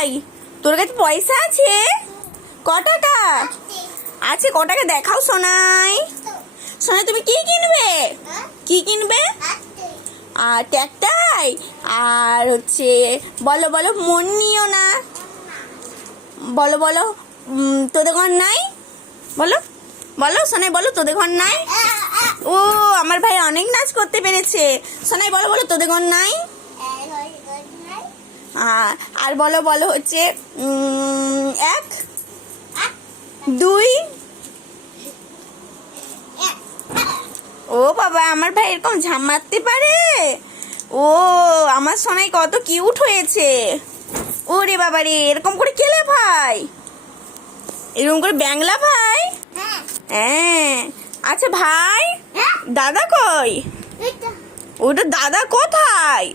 ভাই, তোর কাছে পয়সা আছে? ক টাকা আছে? ক টাকা দেখাও সোনাই। সোনাই তুমি কি কিনবে? কি কিনবে? আর ট্যাকটাই আর হচ্ছে বলো বলো, মন নিও না। বলো বলো, তোদের ঘর নাই? বলো বলো সোনাই, বলো তোদের ঘর নাই? ও আমার ভাই অনেক নাচ করতে পেরেছে। সোনাই বলো বলো, তোদের ঘর নাই? আর বলো বলো হচ্ছে 1 2। ও বাবা, আমার ভাই এরকম ঝাম মারতে পারে। ও আমার সোনাই কত কিউট হয়েছে। ওরে বাবা রে, এরকম করে কেলে ভাই? এরকম করে ব্যাংলা ভাই? হ্যাঁ। আচ্ছা ভাই, দাদা কই? ওটা দাদা কোথায়?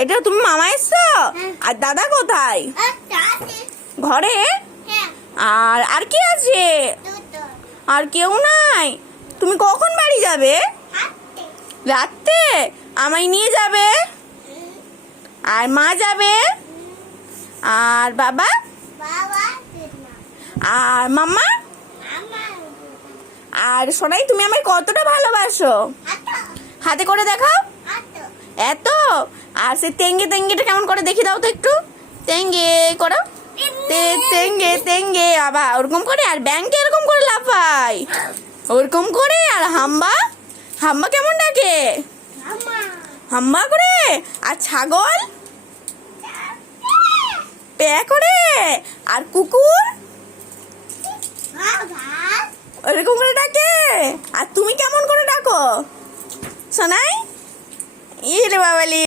এটা তুমি মামা এসছো? আর দাদা কোথায়? ঘরে? আর আর কি আছে? আর কেউ নাই? তুমি কখন বাড়ি যাবে? রাতে? আমায় নিয়ে যাবে? আর মা যাবে? আর বাবা? আর মাম্মা? আর সোনাই, তুমি আমায় কতটা ভালোবাসো? হাতে করে দেখাও। এত? আর সে তেঙ্গে তেঙ্গেটা কেমন করে দেখি দাও তো একটু। তেঙ্গে করো। তেঙ্গে তেঙ্গে আবার ওরকম করে। আর ব্যাংকে এরকম করে লাফাই ওরকম করে। আর হাম্বা? হাম্বা কেমন ডাকে? হাম্বা করে। আর ছাগল? প্যা করে। আর কুকুর ওরকম করে ডাকে। আর তুমি কেমন করে ডাকো সোনাই? ইরে বাবালি।